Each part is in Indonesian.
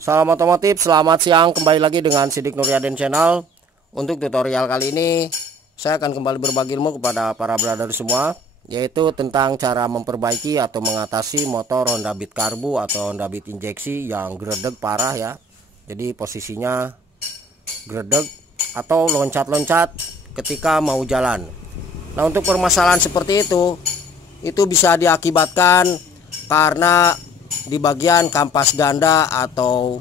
Salam otomotif, selamat siang, kembali lagi dengan Sidik Nuryadin Channel. Untuk tutorial kali ini saya akan kembali berbagi ilmu kepada para brother semua, yaitu tentang cara memperbaiki atau mengatasi motor Honda Beat karbu atau Honda Beat injeksi yang gredeg parah ya. Jadi posisinya gredeg atau loncat-loncat ketika mau jalan. Nah, untuk permasalahan seperti itu bisa diakibatkan karena di bagian kampas ganda atau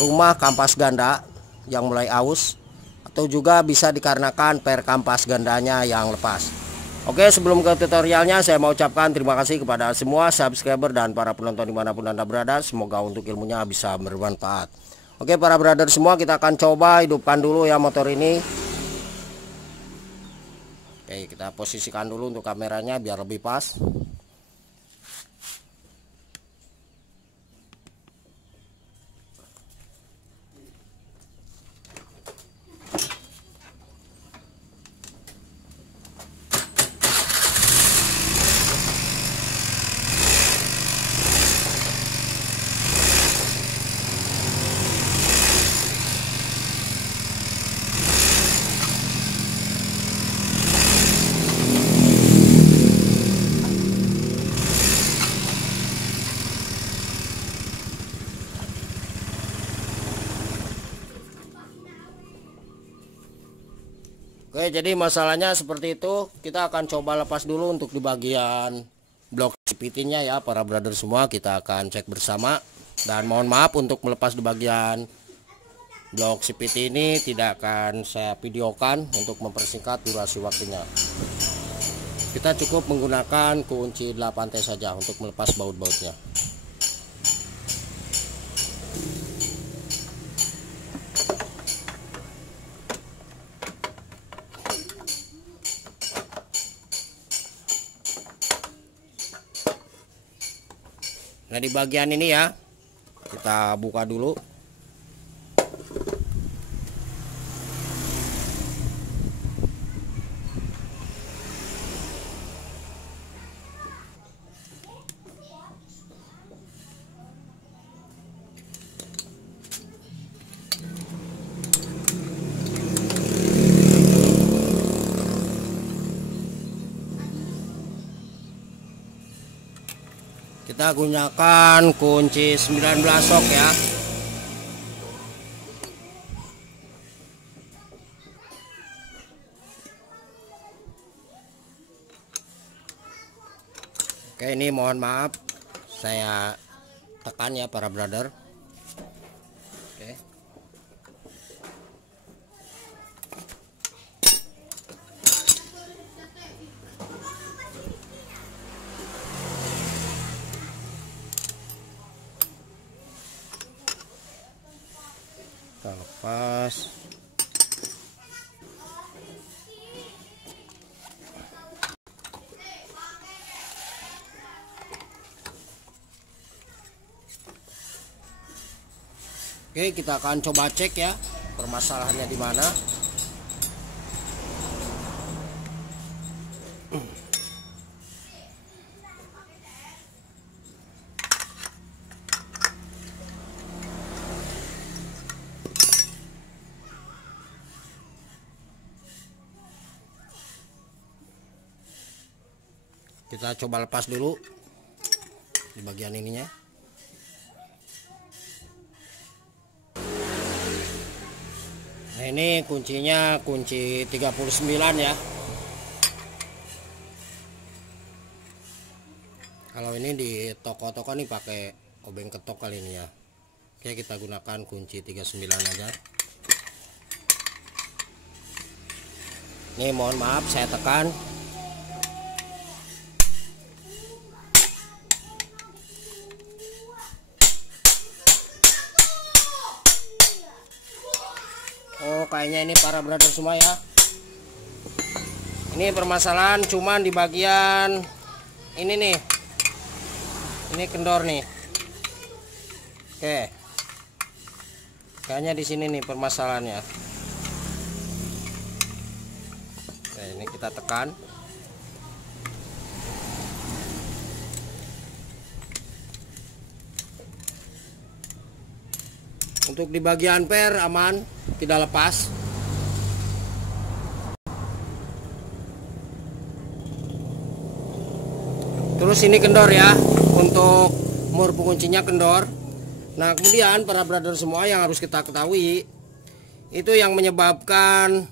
rumah kampas ganda yang mulai aus, atau juga bisa dikarenakan per kampas gandanya yang lepas. Oke, sebelum ke tutorialnya saya mau ucapkan terima kasih kepada semua subscriber dan para penonton dimanapun Anda berada. Semoga untuk ilmunya bisa bermanfaat. Oke para brother semua, kita akan coba hidupkan dulu ya motor ini. Oke, kita posisikan dulu untuk kameranya biar lebih pas. Oke, jadi masalahnya seperti itu. Kita akan coba lepas dulu untuk di bagian blok CVT-nya ya para brother semua. Kita akan cek bersama. Dan mohon maaf untuk melepas di bagian blok CVT ini tidak akan saya videokan untuk mempersingkat durasi waktunya. Kita cukup menggunakan kunci 8T saja untuk melepas baut-bautnya. Nah, di bagian ini ya, kita buka dulu. Kita gunakan kunci 19 sok ya. Oke, ini mohon maaf saya tekan ya para brother. Oke. Kita lepas. Oke, kita akan coba cek ya permasalahannya di mana. Kita coba lepas dulu di bagian ininya. Nah, ini kuncinya kunci 39 ya. Kalau ini di toko-toko nih pakai obeng ketok kali ini ya. Oke, kita gunakan kunci 39 aja. Nih mohon maaf saya tekan. Oh, kayaknya ini para brother semua ya. Ini permasalahan cuman di bagian ini nih. Ini kendor nih. Oke. Kayaknya di sini nih permasalahannya. Oke, ini kita tekan. Untuk di bagian per aman, tidak lepas. Terus ini kendor ya, untuk mur penguncinya kendor. Nah kemudian para brother semua yang harus kita ketahui, itu yang menyebabkan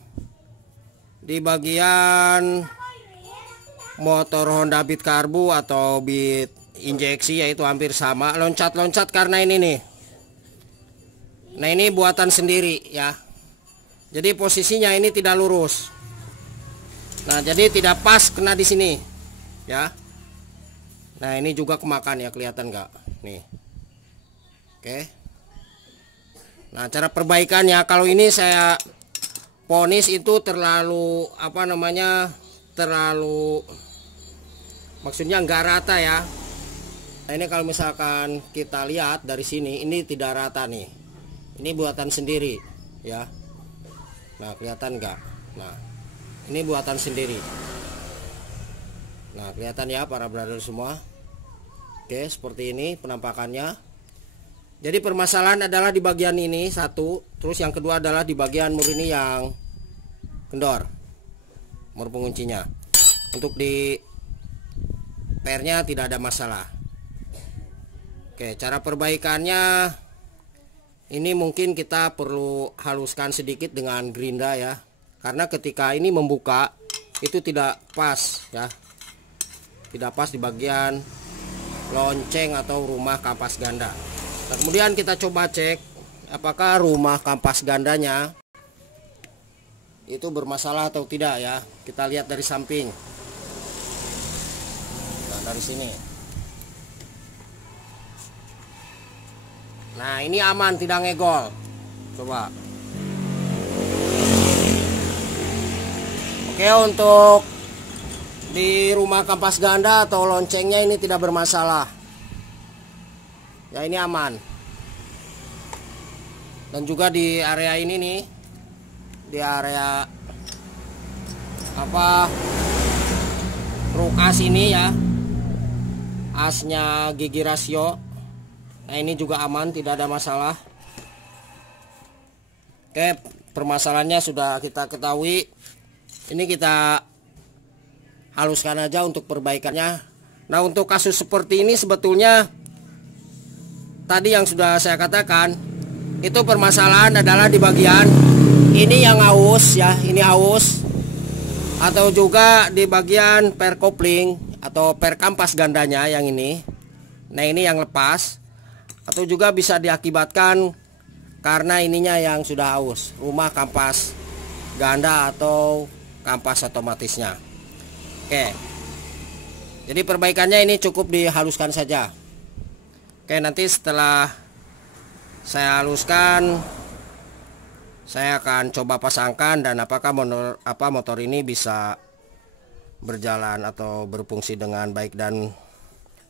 di bagian motor Honda Beat karbu atau Beat injeksi, yaitu hampir sama, loncat-loncat karena ini nih. Nah ini buatan sendiri ya, jadi posisinya ini tidak lurus. Nah jadi tidak pas kena di sini ya. Nah ini juga kemakan ya, kelihatan nggak nih. Oke. Nah cara perbaikannya, kalau ini saya ponis itu terlalu apa namanya, terlalu, maksudnya nggak rata ya. Nah ini kalau misalkan kita lihat dari sini, ini tidak rata nih. Ini buatan sendiri ya. Nah kelihatan nggak? Nah ini buatan sendiri. Nah kelihatan ya para brother semua. Oke, seperti ini penampakannya. Jadi permasalahan adalah di bagian ini satu, terus yang kedua adalah di bagian mur ini yang kendor, mur penguncinya. Untuk di pernya tidak ada masalah. Oke, cara perbaikannya ini mungkin kita perlu haluskan sedikit dengan gerinda ya, karena ketika ini membuka itu tidak pas ya, tidak pas di bagian lonceng atau rumah kampas ganda. Nah, kemudian kita coba cek apakah rumah kampas gandanya itu bermasalah atau tidak ya. Kita lihat dari samping. Nah dari sini. Nah ini aman, tidak ngegol. Coba. Oke, untuk di rumah kampas ganda atau loncengnya ini tidak bermasalah ya, ini aman. Dan juga di area ini nih, di area apa, truk as ini ya, asnya gigi rasio. Nah ini juga aman, tidak ada masalah. Oke, permasalahannya sudah kita ketahui. Ini kita haluskan aja untuk perbaikannya. Nah untuk kasus seperti ini sebetulnya tadi yang sudah saya katakan, itu permasalahan adalah di bagian ini yang aus ya, ini aus, atau juga di bagian per kopling atau per kampas gandanya yang ini. Nah ini yang lepas, atau juga bisa diakibatkan karena ininya yang sudah aus, rumah kampas ganda atau kampas otomatisnya. Oke, jadi perbaikannya ini cukup dihaluskan saja. Oke, nanti setelah saya haluskan, saya akan coba pasangkan dan apakah motor ini bisa berjalan atau berfungsi dengan baik dan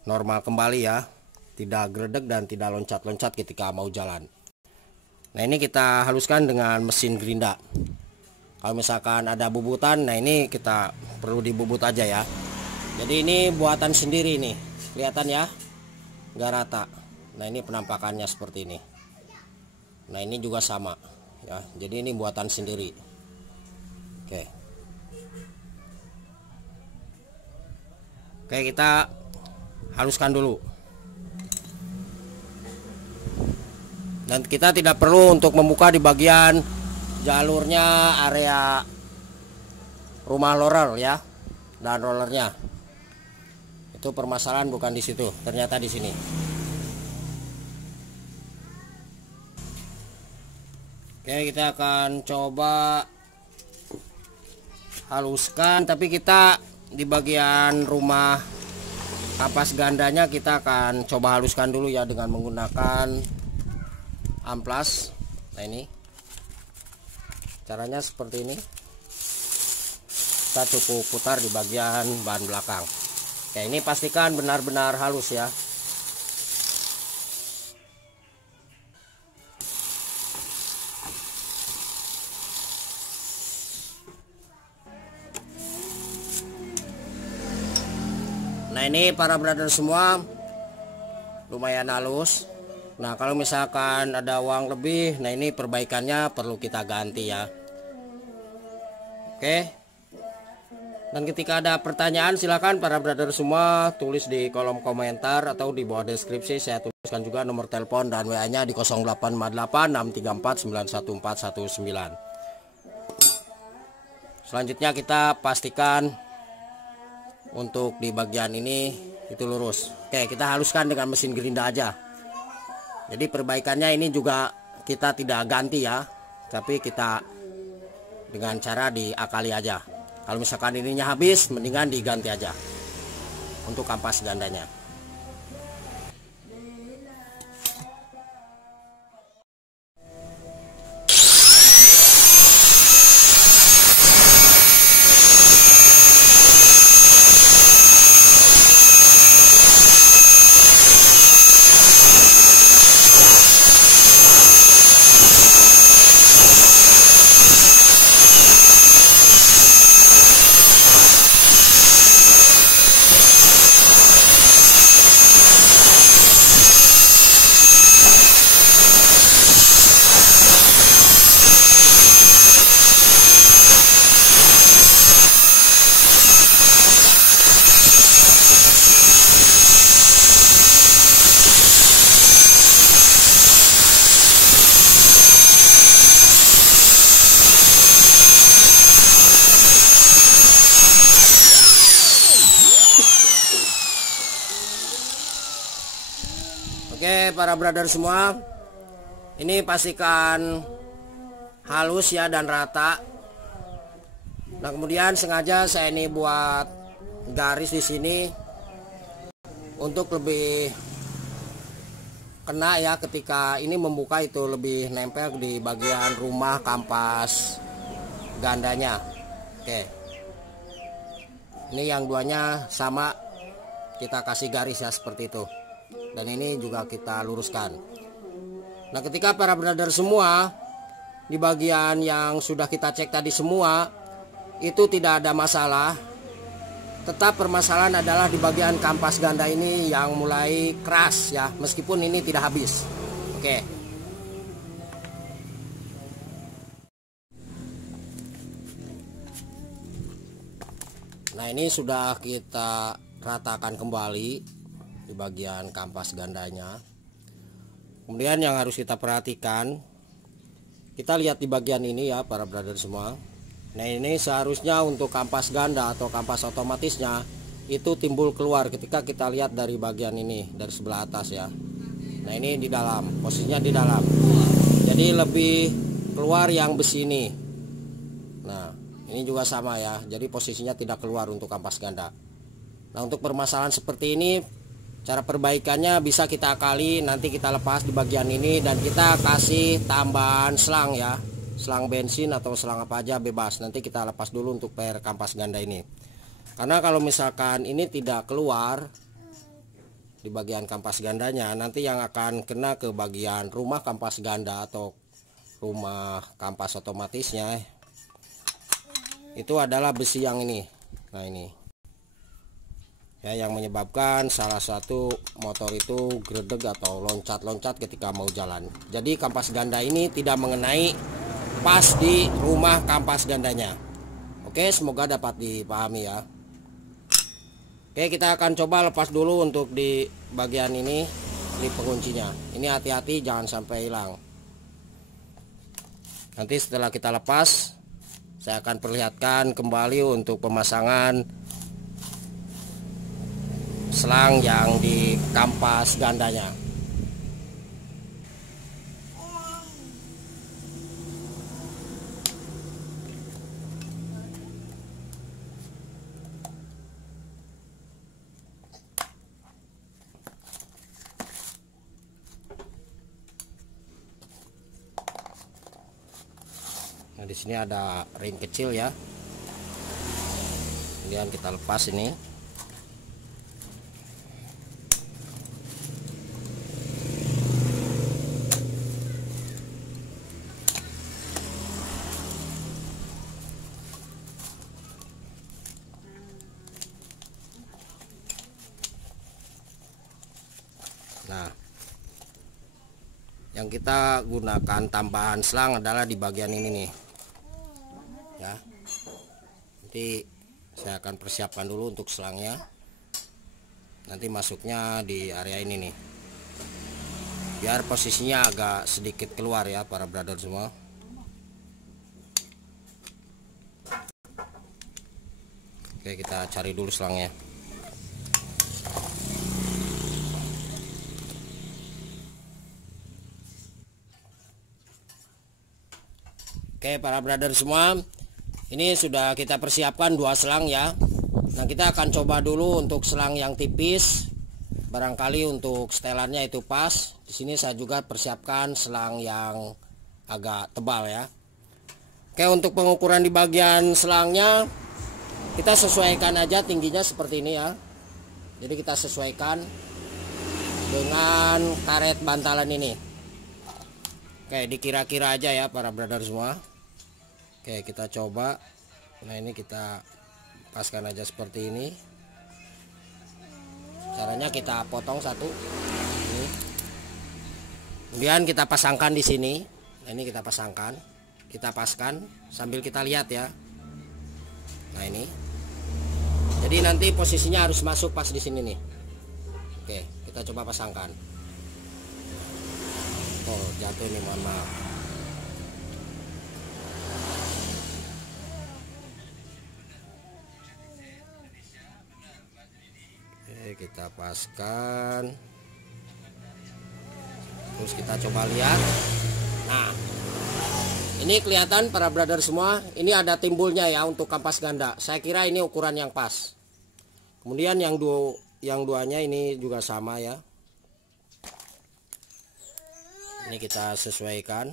normal kembali ya, tidak gredeg dan tidak loncat-loncat ketika mau jalan. Nah ini kita haluskan dengan mesin gerinda. Kalau misalkan ada bubutan, nah ini kita perlu dibubut aja ya. Jadi ini buatan sendiri nih, kelihatan ya, nggak rata. Nah ini penampakannya seperti ini. Nah ini juga sama ya, jadi ini buatan sendiri. Oke, kita haluskan dulu. Dan kita tidak perlu untuk membuka di bagian jalurnya area rumah roller ya, dan rollernya. Itu permasalahan bukan di situ, ternyata di sini. Oke, kita akan coba haluskan, tapi kita di bagian rumah kampas gandanya kita akan coba haluskan dulu ya dengan menggunakan amplas. Nah ini caranya seperti ini. Kita cukup putar di bagian ban belakang. Oke, ini pastikan benar-benar halus ya. Nah ini para brother semua lumayan halus. Nah, kalau misalkan ada uang lebih, nah ini perbaikannya perlu kita ganti ya. Oke. Dan ketika ada pertanyaan, silakan para brother semua tulis di kolom komentar atau di bawah deskripsi. Saya tuliskan juga nomor telepon dan WA-nya di 0858 634 91419. Selanjutnya kita pastikan untuk di bagian ini itu lurus. Oke, kita haluskan dengan mesin gerinda aja. Jadi perbaikannya ini juga kita tidak ganti ya, tapi kita dengan cara diakali aja. Kalau misalkan ininya habis, mendingan diganti aja untuk kampas gandanya. Oke, para brother semua, ini pastikan halus ya dan rata. Nah, kemudian sengaja saya ini buat garis di sini untuk lebih kena ya, ketika ini membuka itu lebih nempel di bagian rumah kampas gandanya. Oke, ini yang duanya sama, kita kasih garis ya seperti itu. Dan ini juga kita luruskan. Nah, ketika para brother semua di bagian yang sudah kita cek tadi semua itu tidak ada masalah, tetap permasalahan adalah di bagian kampas ganda ini yang mulai keras ya, meskipun ini tidak habis. Oke. Nah, ini sudah kita ratakan kembali di bagian kampas gandanya. Kemudian yang harus kita perhatikan, kita lihat di bagian ini ya para brother semua. Nah, ini seharusnya untuk kampas ganda atau kampas otomatisnya itu timbul keluar ketika kita lihat dari bagian ini, dari sebelah atas ya. Nah, ini di dalam, posisinya di dalam. Jadi lebih keluar yang besi ini. Nah, ini juga sama ya. Jadi posisinya tidak keluar untuk kampas ganda. Nah, untuk permasalahan seperti ini, cara perbaikannya bisa kita akali, nanti kita lepas di bagian ini dan kita kasih tambahan selang ya, selang bensin atau selang apa aja bebas. Nanti kita lepas dulu untuk per kampas ganda ini, karena kalau misalkan ini tidak keluar di bagian kampas gandanya, nanti yang akan kena ke bagian rumah kampas ganda atau rumah kampas otomatisnya itu adalah besi yang ini. Nah, ini ya yang menyebabkan salah satu motor itu gredeg atau loncat-loncat ketika mau jalan. Jadi kampas ganda ini tidak mengenai pas di rumah kampas gandanya. Oke, semoga dapat dipahami ya. Oke, kita akan coba lepas dulu untuk di bagian ini, di penguncinya. Ini hati-hati jangan sampai hilang. Nanti setelah kita lepas, saya akan perlihatkan kembali untuk pemasangan selang yang di kampas gandanya. Nah, di sini ada ring kecil ya. Kemudian kita lepas ini. Nah, Yang kita gunakan tambahan selang adalah di bagian ini nih ya. Nanti saya akan persiapkan dulu untuk selangnya, nanti masuknya di area ini nih, biar posisinya agak sedikit keluar ya para brother semua. Oke, kita cari dulu selangnya. Oke para brother semua, ini sudah kita persiapkan 2 selang ya. Nah, kita akan coba dulu untuk selang yang tipis, barangkali untuk setelannya itu pas. Di sini saya juga persiapkan selang yang agak tebal ya. Oke, untuk pengukuran di bagian selangnya kita sesuaikan aja tingginya seperti ini ya. Jadi kita sesuaikan dengan karet bantalan ini. Oke, dikira-kira aja ya para brother semua. Oke, kita coba. Nah, ini kita paskan aja seperti ini. Caranya kita potong satu ini. Kemudian kita pasangkan di sini. Nah, ini kita pasangkan, kita paskan sambil kita lihat ya. Nah, ini. Jadi nanti posisinya harus masuk pas di sini nih. Oke, kita coba pasangkan. Oh, jatuh nih, mohon maaf. Kita paskan, terus kita coba lihat. Nah, ini kelihatan para brother semua, ini ada timbulnya ya untuk kampas ganda. Saya kira ini ukuran yang pas. Kemudian yang duanya ini juga sama ya. Ini kita sesuaikan,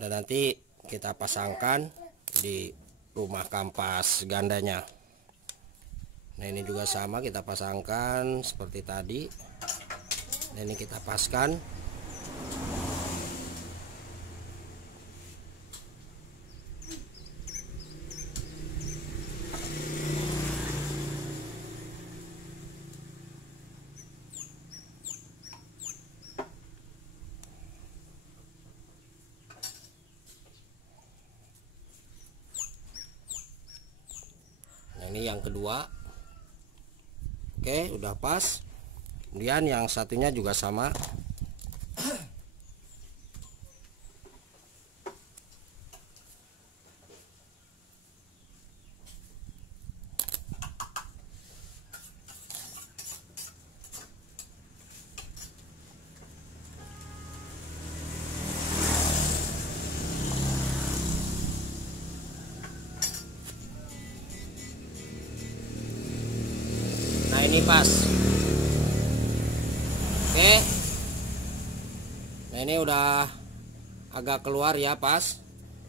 dan nanti kita pasangkan di rumah kampas gandanya. Nah, ini juga sama, kita pasangkan seperti tadi. Nah, ini kita paskan. Ini yang kedua. Oke, udah pas. Kemudian yang satunya juga sama. Ini pas. Oke, nah ini udah agak keluar ya, pas.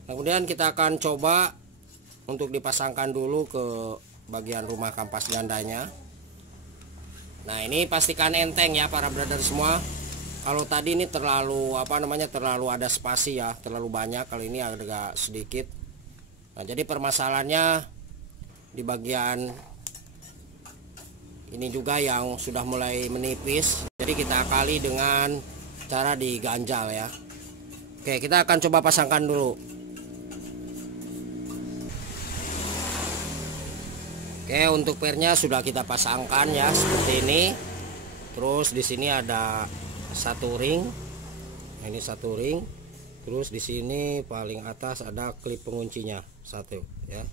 Kemudian kita akan coba untuk dipasangkan dulu ke bagian rumah kampas gandanya. Nah, ini pastikan enteng ya para brother semua. Kalau tadi ini terlalu terlalu ada spasi ya, terlalu banyak. Kali ini agak sedikit. Nah, jadi permasalahannya di bagian ini juga yang sudah mulai menipis, jadi kita akali dengan cara diganjal ya. Oke, kita akan coba pasangkan dulu. Oke, untuk pernya sudah kita pasangkan ya seperti ini. Terus di sini ada satu ring. Ini satu ring. Terus di sini paling atas ada klip penguncinya satu ya.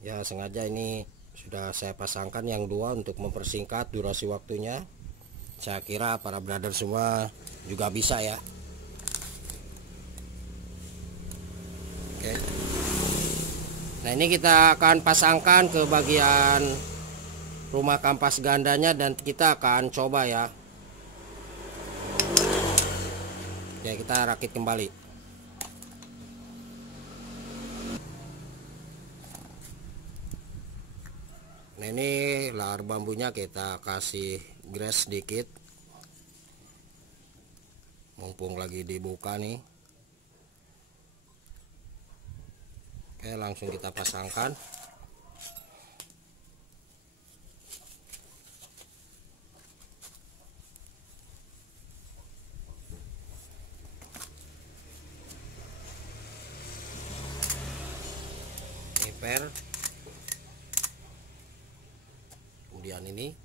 Ya, sengaja ini sudah saya pasangkan yang dua untuk mempersingkat durasi waktunya. Saya kira para brother semua juga bisa ya. Oke. Nah, ini kita akan pasangkan ke bagian rumah kampas gandanya dan kita akan coba ya. Ya, kita rakit kembali. Nah, ini lahar bambunya kita kasih gres sedikit, mumpung lagi dibuka nih. Oke, langsung kita pasangkan. ampere. Kemudian ini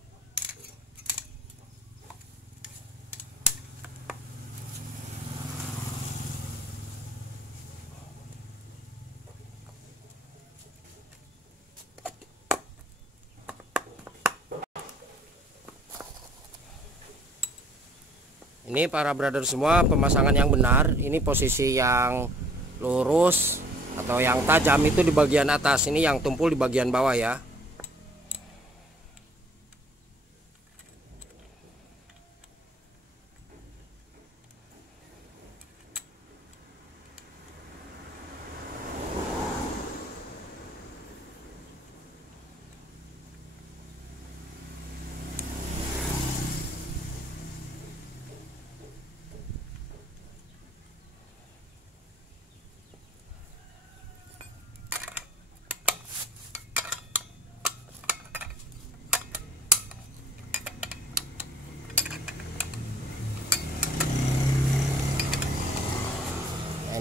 para brother semua, pemasangan yang benar. Ini posisi yang lurus atau yang tajam itu di bagian atas, ini yang tumpul di bagian bawah ya.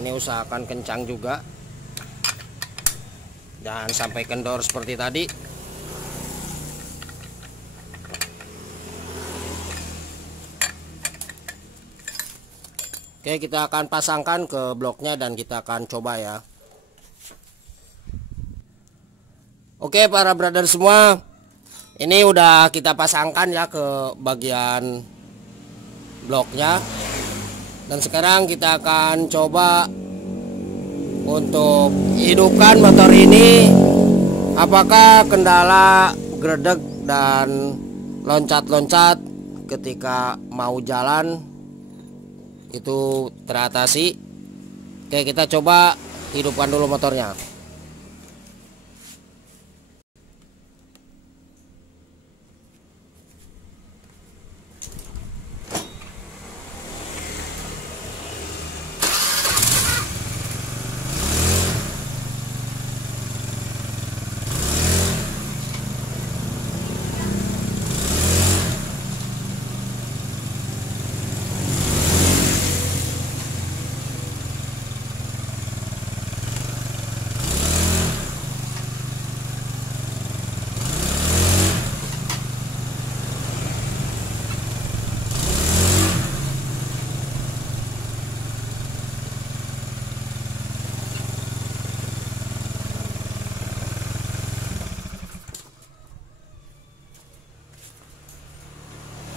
Ini usahakan kencang juga, jangan sampai kendor seperti tadi. Oke, kita akan pasangkan ke bloknya dan kita akan coba ya. Oke para brother semua, ini udah kita pasangkan ya ke bagian bloknya. Dan sekarang kita akan coba untuk hidupkan motor ini. Apakah kendala gredeg dan loncat-loncat ketika mau jalan itu teratasi? Oke, kita coba hidupkan dulu motornya.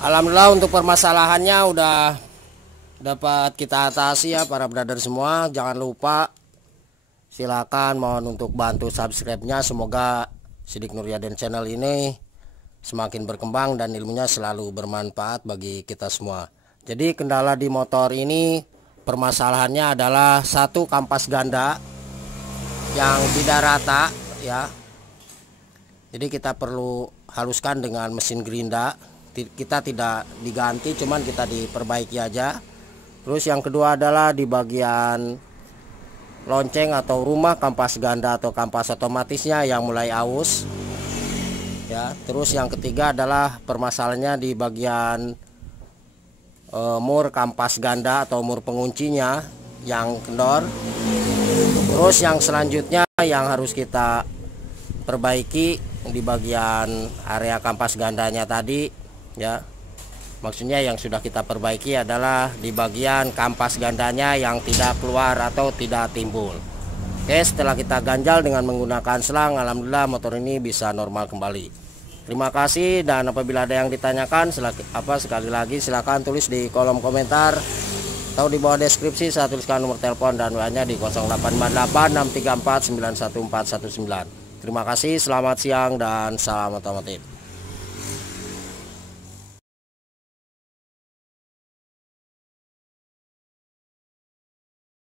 Alhamdulillah untuk permasalahannya udah dapat kita atasi ya para brother semua. Jangan lupa silakan mohon untuk bantu subscribe-nya. Semoga Sidik Nuryaden channel ini semakin berkembang dan ilmunya selalu bermanfaat bagi kita semua. Jadi kendala di motor ini permasalahannya adalah satu, kampas ganda yang tidak rata ya. Jadi kita perlu haluskan dengan mesin gerinda. Kita tidak diganti, cuman kita diperbaiki aja. Terus yang kedua adalah di bagian lonceng atau rumah, kampas ganda atau kampas otomatisnya yang mulai aus ya. Terus yang ketiga adalah permasalahannya di bagian mur kampas ganda atau mur penguncinya yang kendor. Terus yang selanjutnya yang harus kita perbaiki di bagian area kampas gandanya tadi ya. Maksudnya yang sudah kita perbaiki adalah di bagian kampas gandanya yang tidak keluar atau tidak timbul. Oke, setelah kita ganjal dengan menggunakan selang, alhamdulillah motor ini bisa normal kembali. Terima kasih, dan apabila ada yang ditanyakan sekali lagi silakan tulis di kolom komentar atau di bawah deskripsi. Saya tuliskan nomor telepon dan WA-nya di 0848 634 91419. Terima kasih, selamat siang dan salam otomotif.